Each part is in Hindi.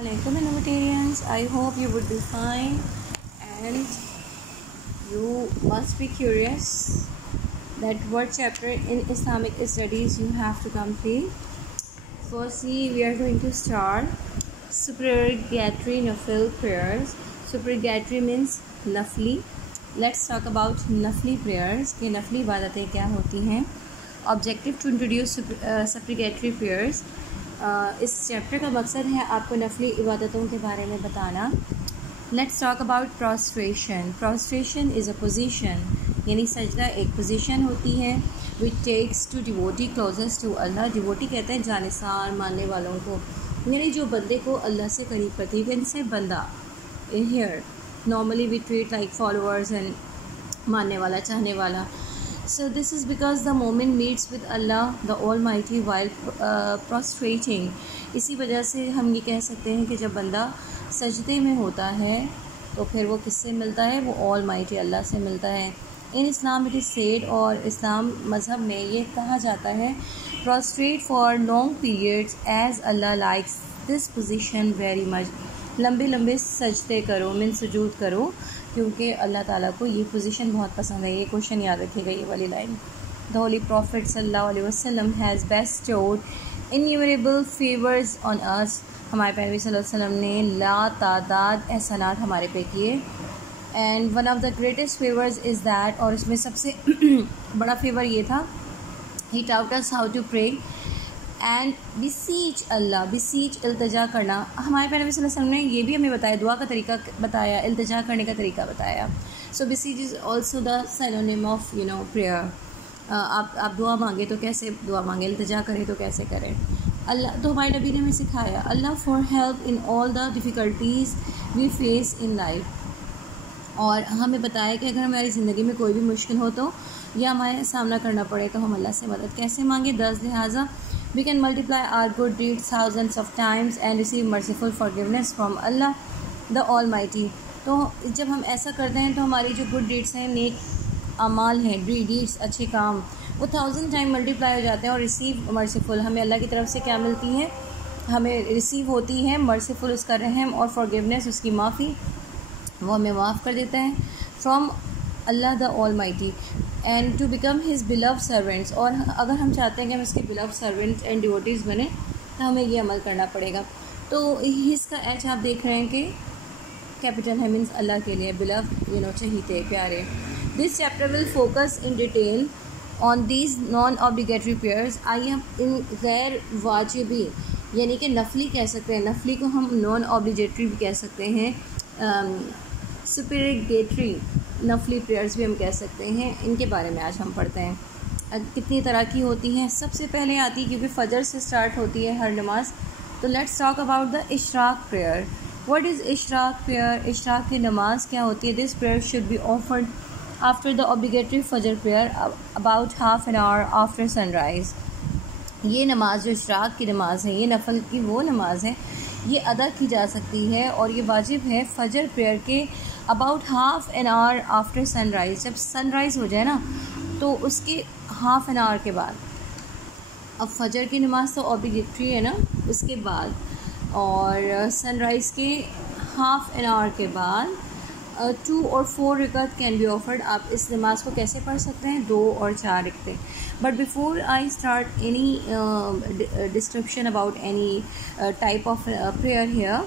Assalamualaikum Vegetarians. I hope you would be fine and you must be curious that what chapter in Islamic studies you have to complete. Firstly, we are going to start supererogatory nafil prayers. Supererogatory means nafli. Let's talk about nafli prayers कि नफली इबादतें क्या होती हैं. Objective to introduce supererogatory prayers. इस चैप्टर का मकसद है आपको नफली इबादतों के बारे में बताना. Let's talk about prostration. Prostration is a position, यानी सजदा एक पोजीशन होती है which takes to devotee closest to Allah. Devotee कहते हैं जानिसार मानने वालों को, यानी जो बंदे को अल्लाह से करीब करती है. इनसे बंदा in here normally we treat like followers and मानने वाला, चाहने वाला. So this is because the moment meets with Allah the Almighty while prostrating. इसी वजह से हम ये कह सकते हैं कि जब बंदा सजदे में होता है तो फिर वो किससे मिलता है? वो Almighty अल्लाह से मिलता है. इन इस्लाम इट इज़ सेड, और इस्लाम मज़हब में ये कहा जाता है prostrate for long periods as Allah likes this position very much. लंबे लंबे सजदे करो, मिन सुजूद करो, क्योंकि अल्लाह ताला को ये पोजीशन बहुत पसंद है. ये क्वेश्चन याद रखिएगा, ये वाली लाइन. द होली प्रॉफिट सल्लल्लाहु अलैहि वसल्लम has bestowed innumerable favours on us. हमारे पैनवी सल्लल्लाहु अलैहि वसल्लम ने ला तादाद एहसानात हमारे पे किए. And one of the greatest favours is that, और इसमें सबसे बड़ा फेवर ये था, he taught us how to pray and beseech Allah. Beseech इल्तिजा करना. हमारे पैनवी सल्लल्लाहु अलैहि वसल्लम ने ये भी हमें बताया, दुआ का तरीका बताया, इल्तिजा करने का तरीका बताया. So beseech is also the synonym of prayer. आप दुआ मांगे तो कैसे दुआ मांगे, इल्तिजा करें तो कैसे करें. अल्लाह तो हमारे नबी ने हमें सिखाया, Allah for help in all the difficulties we face in life. और हमें बताया कि अगर हमारी ज़िंदगी में कोई भी मुश्किल हो तो या हमारे सामना करना पड़े तो हम अल्लाह से मदद कैसे मांगे. दस लिहाजा we can multiply our good deeds thousands of times and receive merciful forgiveness from Allah the Almighty. तो जब हम ऐसा करते हैं तो हमारी जो गुड डीड्स हैं, नेक अमाल हैं, डीड्स, अच्छे काम, वो 1000 टाइम मल्टीप्लाई हो जाते हैं. और रिसीव मर्सीफुल, हमें अल्लाह की तरफ से क्या मिलती है? हमें रिसीव होती है मर्सीफुल, उसका रहम, और फॉरगिवनेस, उसकी माफ़ी, वो हमें माफ़ कर देता है. From Allah the almighty and to become his beloved servants. और अगर हम चाहते हैं कि हम इसके बिलव्ड सर्वेंट्स एंड डिवोटीज़ बने तो हमें ये अमल करना पड़ेगा. तो इसका एच आप देख रहे हैं कि कैपिटल है, मीन्स अल्लाह के लिए बिलव्ड, चहीते प्यारे. This chapter will focus in detail on these non obligatory prayers. आइए हम इन गैर वाजिबी, यानी कि नफली कह सकते हैं, नफली को हम नॉन ऑब्लिगेटरी भी कह सकते हैं, सुपरगेटरी नफली प्रेयर्स भी हम कह सकते हैं. इनके बारे में आज हम पढ़ते हैं. कितनी तरह की होती हैं. सबसे पहले आती है, क्योंकि फजर से स्टार्ट होती है हर नमाज, तो लेट्स टॉक अबाउट द इशराक प्रेयर. व्हाट इज़ इशराक प्रेयर? इशराक की नमाज क्या होती है? This prayer should be offered after the obligatory फजर prayer about half an hour after sunrise. ये नमाज जो इशराक की नमाज है, ये नफल की वो नमाज है, ये अदा की जा सकती है और ये वाजिब है फजर प्रेयर के about half an hour after sunrise. जब सनराइज़ हो जाए ना तो उसके हाफ एन आवर के बाद. अब फजर की नमाज तो ऑब्लिगेटरी है ना, उसके बाद, और सनराइज़ के हाफ एन आवर के बाद 2 और 4 रकात कैन बी ऑफर्ड. आप इस नमाज को कैसे पढ़ सकते हैं? 2 और 4 रकते. But before I start any description about any type of prayer here,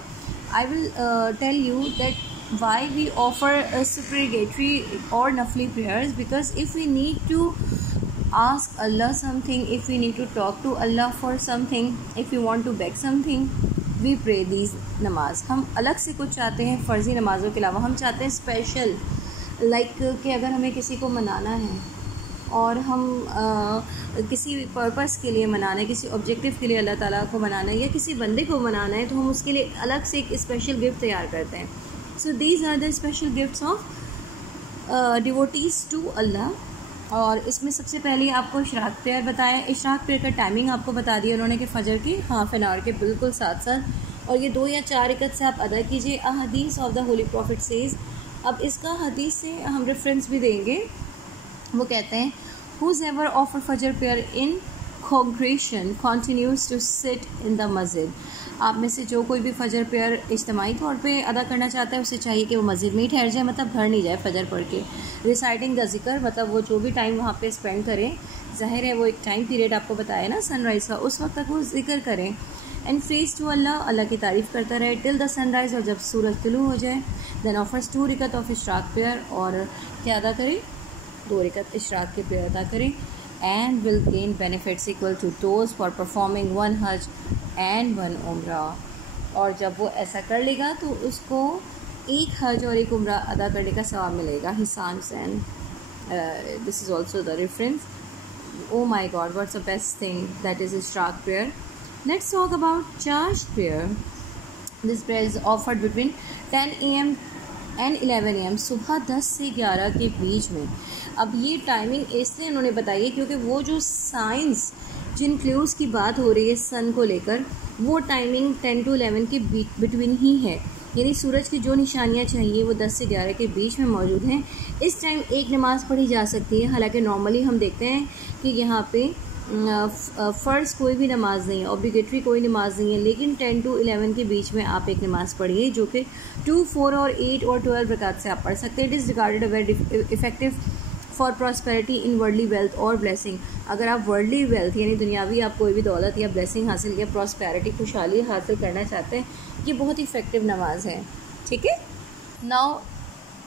I will tell you that why we offer supererogatory or nafli prayers. Because if we need to ask Allah something, if we need to talk to Allah for something, if we want to beg something, we pray these namaz. हम अलग से कुछ चाहते हैं फ़र्ज़ी नमाज़ों के अलावा, हम चाहते हैं स्पेशल, लाइक कि अगर हमें किसी को मनाना है और हम किसी पर्पस के लिए मनाना है, किसी ऑब्जेक्टिव के लिए अल्लाह ताला को मनाना है, या किसी बंदे को मनाना है, तो हम उसके लिए अलग से एक स्पेशल गिफ्ट तैयार करते हैं. So these are the special gifts of devotees to Allah. और इसमें सबसे पहले आपको इशराक प्रेयर बताया. इशराक प्रेयर का टाइमिंग आपको बता दिया उन्होंने कि फ़जर की हाफ एन आवर के बिल्कुल साथ साथ, और ये 2 या 4 रकात से आप अदा कीजिए. अ हदीस of the holy prophet says. अब इसका हदीस से हम रेफरेंस भी देंगे. वो कहते हैं, हुज़ एवर ऑफर फजर prayer in congregation continues to sit in the masjid. आप में से जो कोई भी फजर प्रेयर इज्तिमाई तौर पे अदा करना चाहता है उसे चाहिए कि वो मस्जिद में ही ठहर जाए, मतलब घर नहीं जाए फजर पढ़ के। रिसाइटिंग द ज़िक्र, मतलब वो जो भी टाइम वहाँ पे स्पेंड करें, ज़ाहिर है वो एक टाइम पीरियड आपको बताया ना सनराइज़ का, उस वक्त तक वो ज़िक्र करें। एंड फेस टू अल्लाह, अल्लाह की तारीफ़ करता रहे टिल द सनराइज़, और जब सूरज तुलू हो जाए। देन ऑफर्स 2 रकात ऑफ इशराक प्रेयर, और क्या अदा करें, 2 रकात इशराक के प्रेयर अदा करें। And will gain benefits equal to those for performing 1 हज एंड 1 उम्रा, और जब वो ऐसा कर लेगा तो उसको 1 हज और 1 उम्रा अदा करने का सवाब मिलेगा। हिसान Hussain, this is also the reference. Oh my God, what's the best thing that is Ishraq prayer. Let's talk about charged prayer. This prayer is offered between 10 AM and 11 AM, सुबह 10 से 11 के बीच में। अब ये टाइमिंग इसलिए उन्होंने बताई है क्योंकि वो जो साइंस जिन क्लूज़ की बात हो रही है सन को लेकर, वो टाइमिंग 10 to 11 के बिटवीन ही है, यानी सूरज की जो निशानियां चाहिए वो 10 से 11 के बीच में मौजूद हैं। इस टाइम एक नमाज़ पढ़ी जा सकती है, हालांकि नॉर्मली हम देखते हैं कि यहाँ पे फ़र्ज़ कोई भी नमाज़ नहीं है, ऑब्लिगेटरी कोई नमाज़ नहीं है, लेकिन 10 to 11 के बीच में आप एक नमाज़ पढ़िए जो कि 2, 4 और 8 और 12 रकात से आप पढ़ सकते हैं। It is regarded a very effective for prosperity in worldly wealth और ब्लेसिंग। अगर आप वर्ल्डली वेल्थ यानी दुनियावी आप कोई भी दौलत या ब्लेसिंग हासिल या प्रॉस्पेरिटी खुशहाली हासिल करना चाहते हैं, ये बहुत ही इफेक्टिव नमाज है। ठीक है, now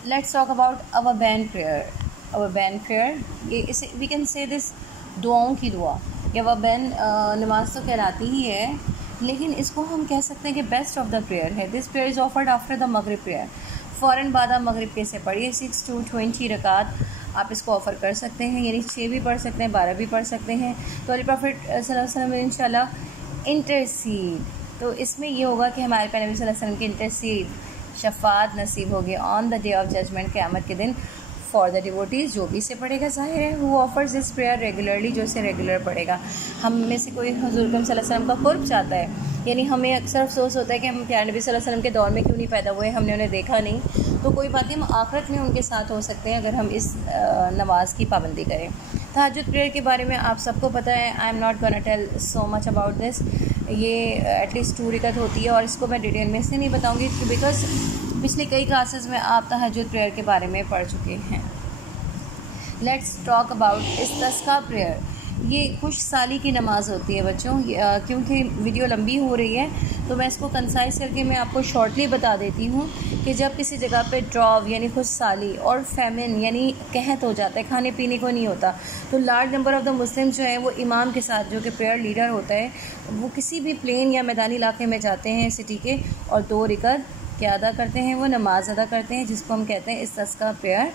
let's talk about our ban prayer. Our ban prayer, ये इसे वी कैन से दिस दुआओं की दुआ, या वह बैन नमाज तो कहलाती ही है, लेकिन इसको हम कह सकते हैं कि बेस्ट ऑफ द प्रेयर है। This prayer is offered after the मगरिब प्रेयर, फ़ौरन बाद आप मगरिब के से पढ़िए। 6 to 20 रकात आप इसको ऑफ़र कर सकते हैं, यानी 6 भी पढ़ सकते हैं, 12 भी पढ़ सकते हैं। तो अली प्रॉफिट सल्लल्लाहु अलैहि वसल्लम इंशाल्लाह इंटरसीड, तो इसमें ये होगा कि हमारे प्यारे नबी सल्लल्लाहु अलैहि वसल्लम की इंटरसीड शफात नसीब होगी on the day of judgement, क़यामत के दिन, फॉर द डिवोटीज़, जो भी इसे पढ़ेगा। ज़ाहिर है who offers this prayer regularly, जो इसे रेगुलर पढ़ेगा। हम में से कोई हुज़ूर सल्लल्लाहु अलैहि वसल्लम का कुर्ब चाहता है, यानी हमें अक्सर अफसोस होता है कि हम प्यारे नबी सल्लल्लाहु अलैहि वसल्लम के दौर में क्यों नहीं पैदा हुए, हमने उन्हें देखा नहीं, तो कोई बात नहीं, हम आखिरत में उनके साथ हो सकते हैं अगर हम इस नमाज की पाबंदी करें। तहज्जुद प्रेयर के बारे में आप सबको पता है, I am not gonna tell so much about this. ये एटलीस्ट 2 रकात होती है, और इसको मैं डिटेल में इसलिए नहीं बताऊँगी बिकॉज पिछले कई क्लासेस में आप तहज्जुद प्रेयर के बारे में पढ़ चुके हैं। लेट्स टॉक अबाउट इस्तिस्का प्रेयर। ये खुश साली की नमाज़ होती है बच्चों, क्योंकि वीडियो लंबी हो रही है तो मैं इसको कंसाइज करके मैं आपको शॉर्टली बता देती हूँ कि जब किसी जगह पे ड्रॉव यानी खुश साली और फेमिन यानी कहत हो जाता है, खाने पीने को नहीं होता, तो large number of the Muslim जो है वो इमाम के साथ, जो कि प्रेयर लीडर होता है, वो किसी भी प्लेन या मैदानी इलाके में जाते हैं सिटी के, और 2 रकात क्या अदा करते हैं, वो नमाज अदा करते हैं, जिसको हम कहते हैं इस्तिस्का प्रेयर।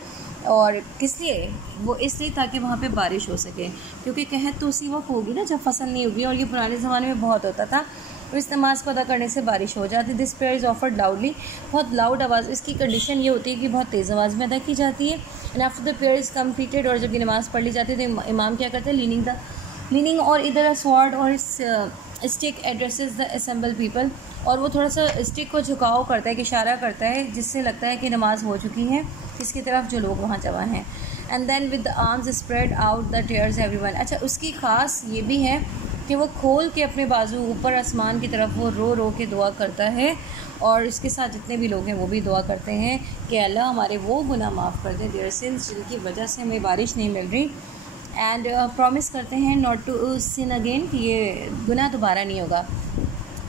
और किस लिए, वो इसलिए ताकि वहाँ पे बारिश हो सके, क्योंकि कहत तो उसी वक्त होगी ना जब फसल नहीं होगी, और ये पुराने ज़माने में बहुत होता था, तो इस नमाज़ को अदा करने से बारिश हो जाती। This prayer is offered loudly, बहुत लाउड आवाज़, इसकी कंडीशन ये होती है कि बहुत तेज़ आवाज़ में अदा की जाती है। And after the prayer is completed, और जब ये नमाज़ पढ़ ली जाती है तो इमाम क्या करते हैं, लीनिंग और इधर अ स्वॉर्ड और stick addresses the assemble people, और वो थोड़ा सा स्टिक को झुकाव करता है कि इशारा करता है, जिससे लगता है कि नमाज़ हो चुकी है, किसकी तरफ, जो लोग वहाँ जमा हैं। And then with the arms spread out the tears everyone. अच्छा, उसकी ख़ास ये भी है कि वो खोल के अपने बाजू ऊपर आसमान की तरफ वो रो रो के दुआ करता है, और इसके साथ जितने भी लोग हैं वो भी दुआ करते हैं कि अल्लाह हमारे वो गुनाह माफ़ कर दे, देयर सिंस जिनकी वजह से हमें बारिश नहीं मिल रही, एंड प्रॉमिस करते हैं नॉट टू सिन अगेन, कि ये गुनाह दोबारा नहीं होगा।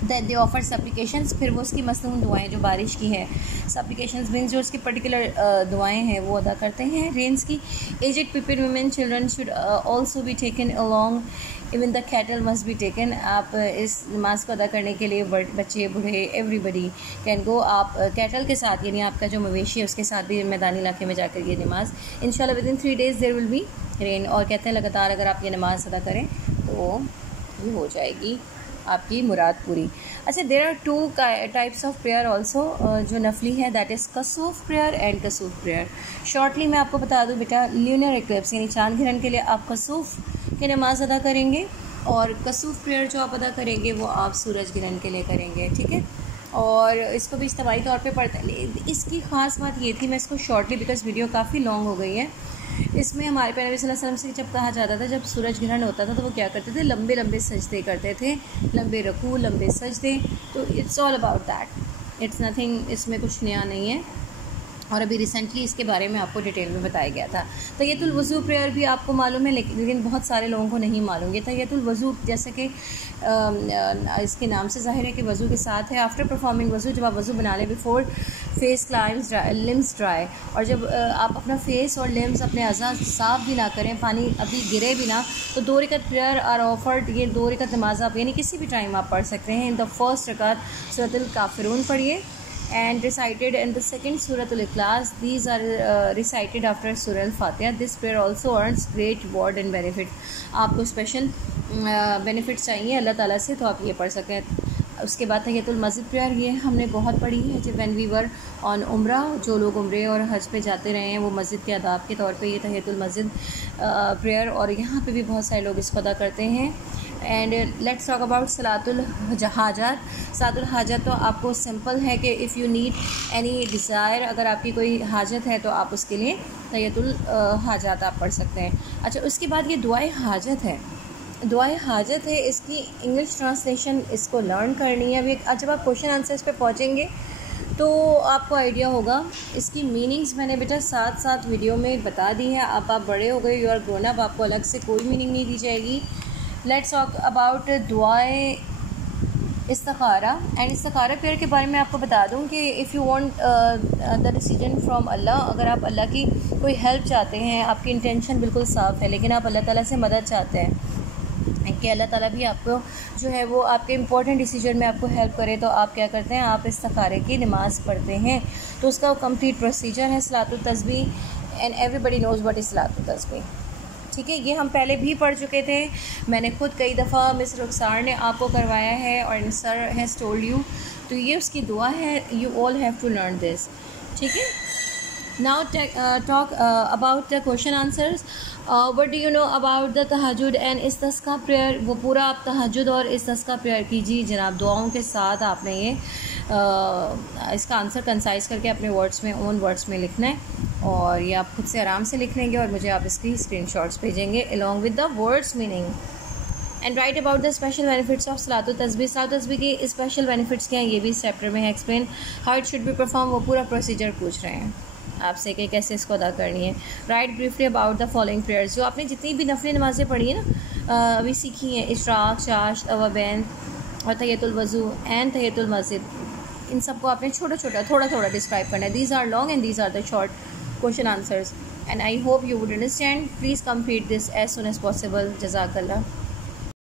दैट दे ऑफर सप्लिकेशंस, फिर वो उसकी मसनून दुआएं जो बारिश की है, सप्लिकेशंस मीन्स जो उसकी पर्टिकुलर दुआएं हैं वो अदा करते हैं रेंस की। Aged people, women, children should also be taken along, even the cattle must be taken. आप इस नमाज को अदा करने के लिए बच्चे, बूढ़े, एवरीबडी कैन गो। आप कैटल के साथ यानी आपका जो मवेशी है उसके साथ भी मैदानी इलाके में जाकर ये नमाज इंशाल्लाह within 3 days there will be rain, और कहते हैं लगातार अगर आप ये नमाज अदा करें तो ये हो जाएगी आपकी मुराद पूरी। अच्छा, there are 2 types of prayer also जो नफली है, दैट इज़ कसूफ प्रेयर एंड कसूफ प्रेयर। शॉर्टली मैं आपको बता दूं बेटा, ल्यूनर एक्लिप्स यानी चांद ग्रहण के लिए आप कसूफ की नमाज अदा करेंगे, और कसूफ प्रेयर जो आप अदा करेंगे वो आप सूरज ग्रहण के लिए करेंगे। ठीक है, और इसको भी इज्तिमाई तौर पे पढ़ते हैं। इसकी ख़ास बात ये थी, मैं इसको शॉर्टली बिकॉज वीडियो काफ़ी लॉन्ग हो गई है, इसमें हमारे प्यारे नबी सल्लल्लाहु अलैहि वसल्लम से जब कहा जाता था, जब सूरज ग्रहण होता था तो वो क्या करते थे, लंबे लंबे सजदे करते थे, लंबे रकू, लंबे सजदे। तो it's all about that, it's nothing, इसमें कुछ नया नहीं है। और अभी रिसेंटली इसके बारे में आपको डिटेल में बताया गया था। तहियतुल वज़ू प्रेयर भी आपको मालूम है, लेकिन बहुत सारे लोगों को नहीं मालूम। ये तहियतुल वज़ू जैसे कि इसके नाम से ज़ाहिर है कि वज़ू के साथ है। आफ्टर परफॉर्मिंग वज़ू, जब आप वज़ू बना लें, before face climbs limbs dry, और जब आप अपना फेस और लिम्स अपने अज़ा साफ़ भी ना करें, पानी अभी गिरे भी ना, तो 2 रकात प्रेयर आर ऑफर्ड। ये 2 रकात नमाज आप यानी किसी भी टाइम आप पढ़ सकते हैं। इन द फर्स्ट रकात सूरतुल काफिरून पढ़िए and recited in the second Suratul Ikhlas. These are recited after Surah Al-Fatiha. This prayer also earns great reward and benefit. आपको स्पेशल बेनिफिट्स चाहिए अल्लाह ताला से, तो आप ये पढ़ सकें। उसके बाद तहियतुल मस्जिद प्रेयर, ये हमने बहुत पढ़ी है जब व्हेन वी वर ऑन उम्रा। जो लोग उम्रे और हज पे जाते रहे हैं वो मस्जिद के आदाब के तौर पे ये तहियतुल मस्जिद प्रेयर, और यहाँ पे भी बहुत सारे लोग इसको अदा करते हैं। एंड लेट्स टॉक अबाउट सलातुल हाजात। सलातुल हाजात तो आपको सिंपल है कि if you need any desire, अगर आपकी कोई हाजत है तो आप उसके लिए तहियतुल हाजात आप पढ़ सकते हैं। अच्छा, उसके बाद ये दुआए हाजत है, दुआए हाजत है, इसकी इंग्लिश ट्रांसलेशन इसको लर्न करनी है। अभी जब आप क्वेश्चन आंसर्स पे पहुँचेंगे तो आपको आइडिया होगा। इसकी मीनिंग्स मैंने बेटा साथ वीडियो में बता दी है। अब आप बड़े हो गए, यू आर ग्रोन अप, आपको अलग से कोई मीनिंग नहीं दी जाएगी। लेट्स टॉक अबाउट दुआए इस्तिखारा। एंड इस्तिखारा प्रेयर के बारे में आपको बता दूं कि if you want the decision from Allah, अगर आप अल्लाह की कोई हेल्प चाहते हैं, आपकी इंटेंशन बिल्कुल साफ़ है, लेकिन आप अल्लाह ताला से मदद चाहते हैं कि अल्लाह ताला भी आपको जो है वो आपके इंपॉर्टेंट डिसीजन में आपको हेल्प करे, तो आप क्या करते हैं, आप इस्तिखारे की नमाज़ पढ़ते हैं। तो उसका कंप्लीट प्रोसीजर है सलातुल तस्बीह, and everybody knows what is सलातुल तस्बीह। ठीक है, ये हम पहले भी पढ़ चुके थे। मैंने खुद कई दफ़ा मिस रुखसार ने आपको करवाया है, और सर हैज़ टोल्ड यू। तो ये उसकी दुआ है, you all have to learn this. ठीक है, now talk about the question answers. What do you know about the तहज्जुद एंड इस्तिस्का प्रेयर। वो पूरा आप तहज्जुद और इस्तिस्का प्रेयर कीजिए जनाब, दुआओं के साथ आपने ये इसका आंसर कंसाइज करके अपने वर्ड्स में, ओन वर्ड्स में लिखना है, और ये आप खुद से आराम से लिख लेंगे और मुझे आप इसकी स्क्रीनशॉट्स भेजेंगे along with the words meaning. And write about the special benefits of सलातुल तस्बीह। सलातुल तस्बीह के स्पेशल बेनिफिट्स क्या हैं, ये भी इस चैप्टर में है explain. How it should be perform, वो पूरा प्रोसीजर पूछ रहे हैं आपसे कि कैसे इसको अदा करनी है। Right briefly about the following prayers. जो आपने जितनी भी नफली नमाज़ें पढ़ी है ना, अभी सीखी हैं, इशराक, चाश, तवाबैन और तहियतुल वज़ू एंड तहियतुल मस्जिद, इन सबको आपने थोड़ा थोड़ा डिस्क्राइब करना है। These are long and these are the short question answers, and I hope you would understand. Please complete this as soon as possible. Jazakallah.